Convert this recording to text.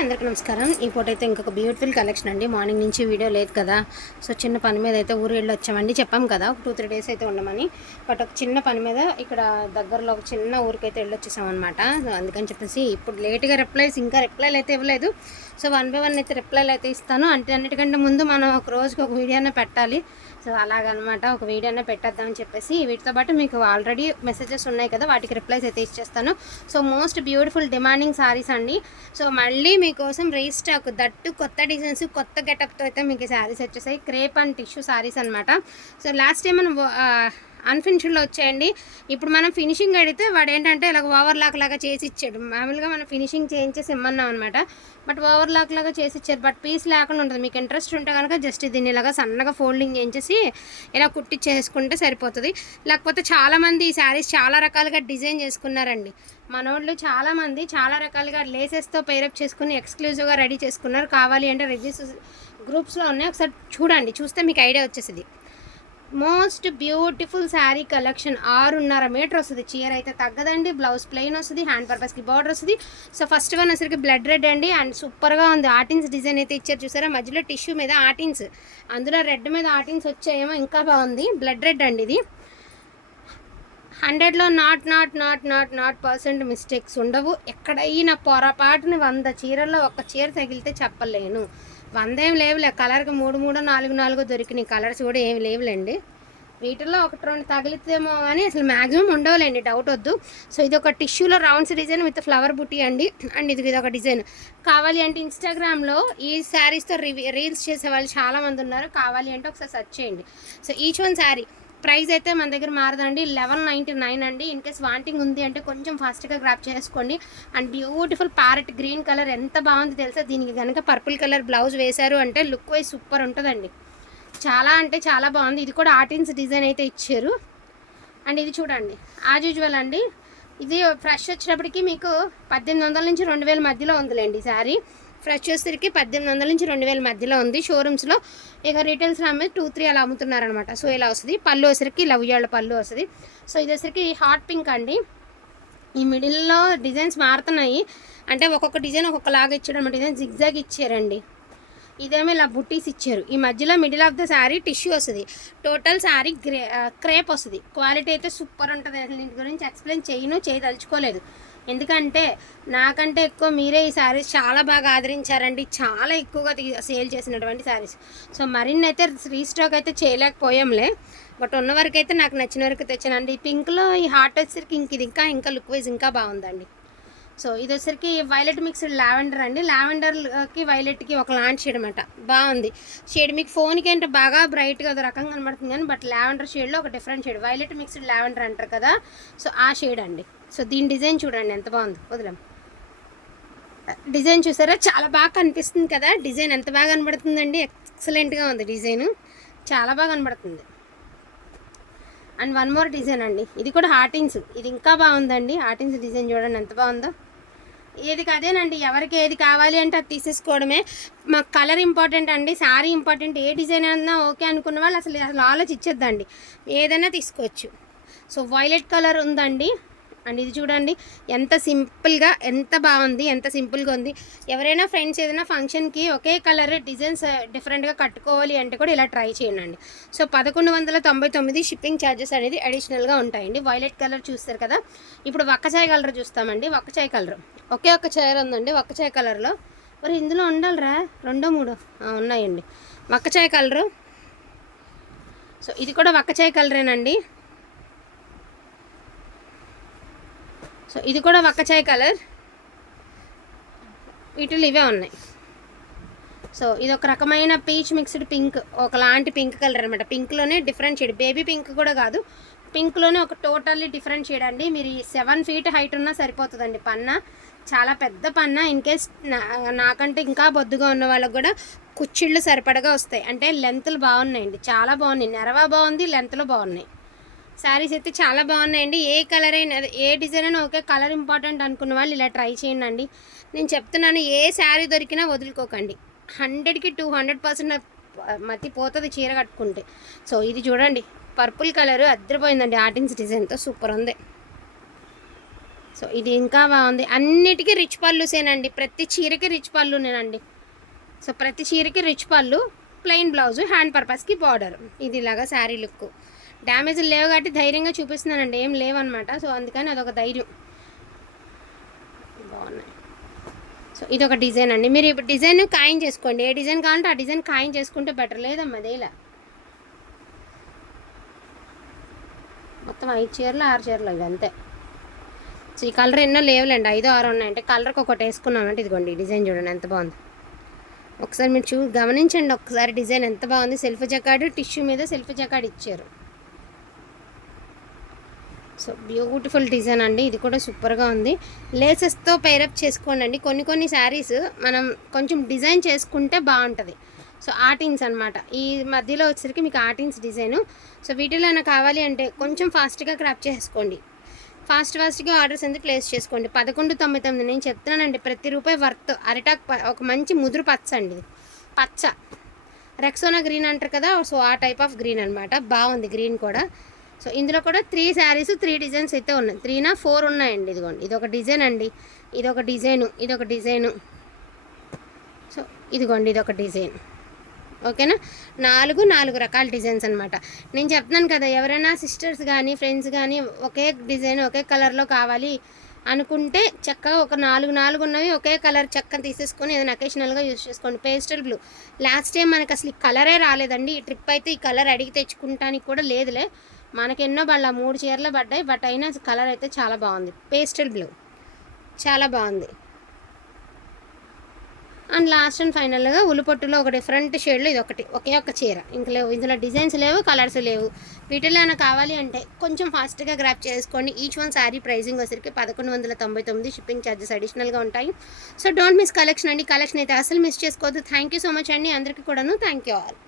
అందరికీ నమస్కారం. ఈ ఫోటో అయితే ఇంకొక బ్యూటిఫుల్ కలెక్షన్ అండి. మార్నింగ్ నుంచి వీడియో లేదు కదా, సో చిన్న పని మీద అయితే ఊరు వెళ్ళి వచ్చామండి. చెప్పాం కదా ఒక 2-3 డేస్ అయితే ఉండమని. బట్ ఒక చిన్న పని మీద ఇక్కడ దగ్గరలో ఒక చిన్న ఊరికైతే వెళ్ళొచ్చేసాం అనమాట. సో అందుకని చెప్పేసి ఇప్పుడు లేట్గా ఇంకా రిప్లైలు అయితే ఇవ్వలేదు. సో 1 by 1 అయితే రిప్లైలు అయితే ఇస్తాను. అంటే అన్నిటికంటే ముందు మనం ఒక రోజుకి ఒక వీడియోనే పెట్టాలి. సో అలాగనమాట, ఒక వీడియోనే పెట్టేద్దామని చెప్పేసి వీటితో పాటు మీకు ఆల్రెడీ మెసేజెస్ ఉన్నాయి కదా, వాటికి రిప్లైస్ అయితే ఇచ్చేస్తాను. So most beautiful demanding saris అండి. సో మళ్ళీ మీకోసం రీస్టాక్, దట్టు కొత్త డిజైన్స్ కొత్త గెటప్తో అయితే మీకు శారీస్ వచ్చేసాయి. క్రేప్ అండ్ టిష్యూ శారీస్ అనమాట. సో లాస్ట్ టైం మనం అన్ఫినిష్డ్లో వచ్చాయండి. ఇప్పుడు మనం ఫినిషింగ్ అడిగితే వాడు ఏంటంటే ఇలా ఓవర్లాక్ లాగా చేసి ఇచ్చాడు. మామూలుగా మనం ఫినిషింగ్ చేయించేసి ఇమ్మన్నాం అనమాట, బట్ ఓవర్లాక్ లాగా చేసి ఇచ్చారు. బట్ పీస్ లేకుండా ఉంటుంది. మీకు ఇంట్రెస్ట్ ఉంటే కనుక జస్ట్ దీన్ని ఇలాగా సన్నగా ఫోల్డింగ్ చేయించేసి ఇలా కుట్టించేసుకుంటే సరిపోతుంది. లేకపోతే చాలామంది ఈ శారీస్ చాలా రకాలుగా డిజైన్ చేసుకున్నారండి. మనోళ్ళు చాలామంది చాలా రకాలుగా లేసెస్తో పేరప్ చేసుకుని ఎక్స్క్లూజివ్గా రెడీ చేసుకున్నారు. కావాలి అంటే రిజిస్టర్ గ్రూప్స్లో ఉన్నాయి, ఒకసారి చూడండి. చూస్తే మీకు ఐడియా వచ్చేసింది. Most beautiful sari collection. 6.5 metre వస్తుంది. చీర అయితే తగ్గదండి. బ్లౌజ్ ప్లెయిన్ వస్తుంది, హ్యాండ్ పర్పస్కి బార్డర్ వస్తుంది. సో ఫస్ట్ వన్ వచ్చరికి బ్లడ్ రెడ్ అండి, అండ్ సూపర్గా ఉంది. ఆర్టిన్స్ డిజైన్ అయితే ఇచ్చారు చూసారా, మధ్యలో టిష్యూ మీద ఆర్టిన్స్, అందులో రెడ్ మీద ఆర్టిన్స్ వచ్చాయేమో, ఇంకా బాగుంది. బ్లడ్ రెడ్ అండి ఇది. 100లో నాట్ మిస్టేక్స్ ఉండవు. ఎక్కడైనా పొరపాటుని 100 చీరల్లో ఒక్క చీర తగిలితే చెప్పలేను. 100 ఏం లేవులే, కలర్కి 3 4 దొరికినాయి. కలర్స్ కూడా ఏమి లేవులేండి. వీటిల్లో 1-2 తగిలితేమో కానీ అసలు మ్యాక్సిమం ఉండవులేండి, డౌట్ వద్దు. సో ఇది ఒక టిష్యూలో రౌండ్స్ డిజైన్ విత్ ఫ్లవర్ బుట్టి అండి. అండ్ ఇది ఒక డిజైన్. కావాలి అంటే ఇన్స్టాగ్రామ్లో ఈ శారీస్తో రీల్స్ చేసే వాళ్ళు చాలామంది ఉన్నారు. కావాలి అంటే ఒకసారి సెర్చ్ చేయండి. So each one sari price అయితే మన దగ్గర మారదండి. 1199 అండి. ఇన్ కేస్ వాంటింగ్ ఉంది అంటే కొంచెం ఫాస్ట్గా గ్రాప్ చేసుకోండి. And beautiful parrot green colour ఎంత బాగుంది తెలుసా. దీనికి కనుక పర్పుల్ కలర్ బ్లౌజ్ వేశారు అంటే లుక్ వైజ్ సూపర్ ఉంటుందండి. చాలా అంటే చాలా బాగుంది. ఇది కూడా ఆర్టిన్స్ డిజైన్ అయితే ఇచ్చారు. అండ్ ఇది చూడండి, యాజ్ యూజువల్ అండి. ఇది ఫ్రెష్ వచ్చినప్పటికీ మీకు 1800 నుంచి 2000 మధ్యలో ఉందిలేండి ఈ శారీ. ఫ్రెష్ వచ్చేసరికి 1800 నుంచి 2000 మధ్యలో ఉంది షోరూమ్స్లో. ఇక రీటైల్స్లో అమ్మేది 2-3 అలా అమ్ముతున్నారనమాట. సో ఇలా వస్తుంది. పళ్ళు వచ్చరికి లవ్యాళ్ళ పళ్ళు వస్తుంది. సో ఇది వచ్చరికి హాట్ పింక్ అండి. ఈ మిడిల్లో డిజైన్స్ మారుతున్నాయి, అంటే ఒక్కొక్క డిజైన్ ఒక్కొక్కలాగా ఇచ్చాడు అనమాట. డిజైన్ జిగ్జాగ్ ఇచ్చారండి. ఇదేమో ఇలా బుట్టీస్ ఇచ్చారు. ఈ మధ్యలో middle of the sari tissue వస్తుంది. టోటల్ శారీ క్రేప్ వస్తుంది. క్వాలిటీ అయితే సూపర్ ఉంటుంది. అసలు దీని గురించి ఎక్స్ప్లెయిన్ చేయదలుచుకోలేదు, ఎందుకంటే నాకంటే ఎక్కువ మీరే ఈ శారీస్ చాలా బాగా ఆదరించారండి. చాలా ఎక్కువగా సేల్ చేసినటువంటి శారీస్. సో మరిన్ని అయితే రీస్టాక్ అయితే చేయలేకపోయాంలే, బట్ ఉన్న వరకు అయితే నాకు నచ్చిన వరకు తెచ్చానండి. ఈ పింక్లో ఈ హార్ట్ వచ్చేసరికి ఇది ఇంకా లుక్ వైజ్ ఇంకా బాగుందండి. సో ఇది వచ్చరికి వైలెట్ మిక్స్డ్ లావెండర్ అండి. లావెండర్కి వైలెట్కి ఒక లాంటి షేడ్ అనమాట. బాగుంది షేడ్. మీకు ఫోన్కి అంటే బాగా బ్రైట్గా ఒక రకంగా కనబడుతుంది కానీ, బట్ లావెండర్ షేడ్లో ఒక different shade. Violet mixed lavender అంటారు కదా, సో ఆ షేడ్ అండి. సో దీని డిజైన్ చూడండి ఎంత బాగుంది. వదిలేం డిజైన్ చూసారా, చాలా బాగా కనిపిస్తుంది కదా. డిజైన్ ఎంత బాగా కనబడుతుందండి, ఎక్సలెంట్గా ఉంది డిజైన్, చాలా బాగా కనబడుతుంది. అండ్ వన్ మోర్ డిజైన్ అండి. ఇది కూడా హార్టిన్స్. ఇది ఇంకా బాగుందండి. హార్టిన్స్ డిజైన్ చూడండి ఎంత బాగుందో. ఏది అదేనండి, ఎవరికి ఏది కావాలి అంటే అది తీసేసుకోవడమే. మాకు కలర్ ఇంపార్టెంట్ అండి, శారీ ఇంపార్టెంట్. ఏ డిజైన్ అన్నా ఓకే అనుకున్న వాళ్ళు అసలు ఆలోచించొద్దండి, ఏదైనా తీసుకోవచ్చు. సో వైలెట్ కలర్ ఉందండి. అండ్ ఇది చూడండి ఎంత సింపుల్గా, ఎంత బాగుంది, ఎంత సింపుల్గా ఉంది. ఎవరైనా ఫ్రెండ్స్ ఏదైనా ఫంక్షన్కి ఒకే కలర్ డిజైన్స్ డిఫరెంట్గా కట్టుకోవాలి అంటే కూడా ఇలా ట్రై చేయండి. సో 1199 షిప్పింగ్ ఛార్జెస్ అనేది అడిషనల్గా ఉంటాయండి. వైలెట్ కలర్ చూస్తారు కదా. ఇప్పుడు వక్కచాయ్ కలర్ చూస్తామండి. వక్కచాయ్ కలర్ ఒకే ఒక చైర్ ఉందండి. వక్కచాయ్ కలర్లో మరి ఇందులో ఉండాలిరా 2-3 ఉన్నాయండి. వక్కచాయ్ కలరు. సో ఇది కూడా వక్కచాయ్ కలరేనండి. సో ఇది కూడా వక్కచాయ్ కలర్. వీటిలో ఇవే ఉన్నాయి. సో ఇది ఒక రకమైన పీచ్ మిక్స్డ్ పింక్, ఒకలాంటి పింక్ కలర్ అనమాట. పింక్లోనే డిఫరెంట్ షేడ్, బేబీ పింక్ కూడా కాదు, పింక్లోనే ఒక టోటల్లీ డిఫరెంట్ షేడ్ అండి. మీరు 7 feet హైట్ ఉన్నా సరిపోతుందండి. పన్నా చాలా పెద్ద పన్నా. ఇన్ కేస్ నాకంటే ఇంకా బొద్దుగా ఉన్న వాళ్ళకి కూడా కుచ్చిళ్ళు సరిపడగా వస్తాయి. అంటే లెంత్లు బాగున్నాయండి, చాలా బాగున్నాయి. నెరవా బాగుంది, లెంత్లు బాగున్నాయి. శారీస్ అయితే చాలా బాగున్నాయండి. ఏ కలర్ అయినా, ఏ డిజైన్ అయినా ఓకే, కలర్ ఇంపార్టెంట్ అనుకున్న వాళ్ళు ఇలా ట్రై చేయండి. నేను చెప్తున్నాను, ఏ శారీ దొరికినా వదులుకోకండి. 100కి 200% మతి పోతుంది చీర కట్టుకుంటే. సో ఇది చూడండి, పర్పుల్ కలర్ అద్దరిపోయిందండి. ఆర్టిన్స్ డిజైన్తో సూపర్ ఉంది. సో సో ఇది ఇంకా బాగుంది. అన్నిటికీ రిచ్ పళ్ళుసేనండి, ప్రతి చీరకి రిచ్ పళ్ళునేనండి. సో ప్రతి చీరకి రిచ్ పళ్ళు, ప్లెయిన్ బ్లౌజు, హ్యాండ్ పర్పస్కి బార్డర్. ఇది ఇలాగా శారీ లుక్. డ్యామేజ్లు లేవు కాబట్టి ధైర్యంగా చూపిస్తున్నానండి, ఏం లేవన్నమాట. సో అందుకని అదొక ధైర్యం. బాగున్నాయి. సో ఇది ఒక డిజైన్ అండి. మీరు ఇప్పుడు డిజైన్ ఖాయం చేసుకోండి, ఏ డిజైన్ కావాలంటే ఆ డిజైన్ ఖాయం చేసుకుంటే బెటర్. లేదమ్మా అదేలా మొత్తం 5 చీరలు 6 చీరలు ఇవి అంతే. సో ఈ కలర్ ఎన్నో లేవులేండి, 5 6 ఉన్నాయంటే కలర్కి ఒకటి వేసుకున్నానంటే ఇదిగోండి డిజైన్ చూడండి ఎంత బాగుంది. ఒకసారి మీరు గమనించండి ఒకసారి డిజైన్ ఎంత బాగుంది. సెల్ఫ్ జకార్డ్ టిష్యూ మీద సెల్ఫ్ జకార్డ్ ఇచ్చారు. సో బ్యూటిఫుల్ డిజైన్ అండి, ఇది కూడా సూపర్గా ఉంది. లేసెస్తో పేరప్ చేసుకోండి అండి. కొన్ని శారీస్ మనం కొంచెం డిజైన్ చేసుకుంటే బాగుంటుంది. సో ఆర్టిన్స్ అనమాట, ఈ మధ్యలో వచ్చేసరికి మీకు ఆర్టిన్స్ డిజైను. సో వీటిలో అయినా కావాలి అంటే కొంచెం ఫాస్ట్గా క్రాప్ చేసుకోండి, ఫాస్ట్గా ఆర్డర్స్ ఎందుకు ప్లేస్ చేసుకోండి. 11.99 నేను చెప్తున్నానండి, ప్రతి రూపాయి వర్త్. అరిటాక్ ఒక మంచి ముదురు పచ్చ అండి, పచ్చ రెక్సోనా గ్రీన్ అంటారు కదా, సో ఆ టైప్ ఆఫ్ గ్రీన్ అనమాట. బాగుంది గ్రీన్ కూడా. సో ఇందులో కూడా 3 శారీస్ 3 డిజైన్స్ అయితే ఉన్నాయి, 3 నా 4 ఉన్నాయండి. ఇదిగోండి ఇదొక డిజైన్ అండి, ఇదొక డిజైను. సో ఇదిగోండి ఇదొక డిజైన్. ఓకేనా, 4 రకాల డిజైన్స్ అనమాట. నేను చెప్తున్నాను కదా, ఎవరైనా సిస్టర్స్ కానీ ఫ్రెండ్స్ కానీ ఒకే డిజైన్ ఒకే కలర్లో కావాలి అనుకుంటే చక్కగా ఒక 4 ఉన్నవి ఒకే కలర్ చక్కగా తీసేసుకొని ఏదైనా అకేషనల్గా యూజ్ చేసుకోండి. పేస్టల్ బ్లూ లాస్ట్ టైం మనకు అసలు ఈ కలరే రాలేదండి. ఈ ట్రిప్ అయితే ఈ కలర్ అడిగి తెచ్చుకుంటానికి కూడా లేదులే, మనకెన్నో 3 చీరలు పడ్డాయి. బట్ అయినా కలర్ అయితే చాలా బాగుంది, పేస్టల్ బ్లూ చాలా బాగుంది. అండ్ లాస్ట్ అండ్ ఫైనల్గా ఉల్లిపొట్టులో ఒక డిఫరెంట్ షేడ్లో ఇది ఒకటి, ఒకే ఒక చీర, ఇంక లేవు ఇందులో డిజైన్స్ లేవు, కలర్స్ లేవు. వీటిలో ఏమైనా కావాలి అంటే కొంచెం ఫాస్ట్గా గ్రాప్ చేసుకోండి. ఈచ్ వన్ శారీ ప్రైజింగ్ వచ్చరికి 1199, షిప్పింగ్ ఛార్జెస్ అడిషనల్గా ఉంటాయి. సో డోంట్ మిస్ కలెక్షన్ అండి, కలెక్షన్ అయితే అసలు మిస్ చేసుకోవద్దు. థ్యాంక్ యూ సో మచ్ అండి అందరికీ కూడాను. Thank you all.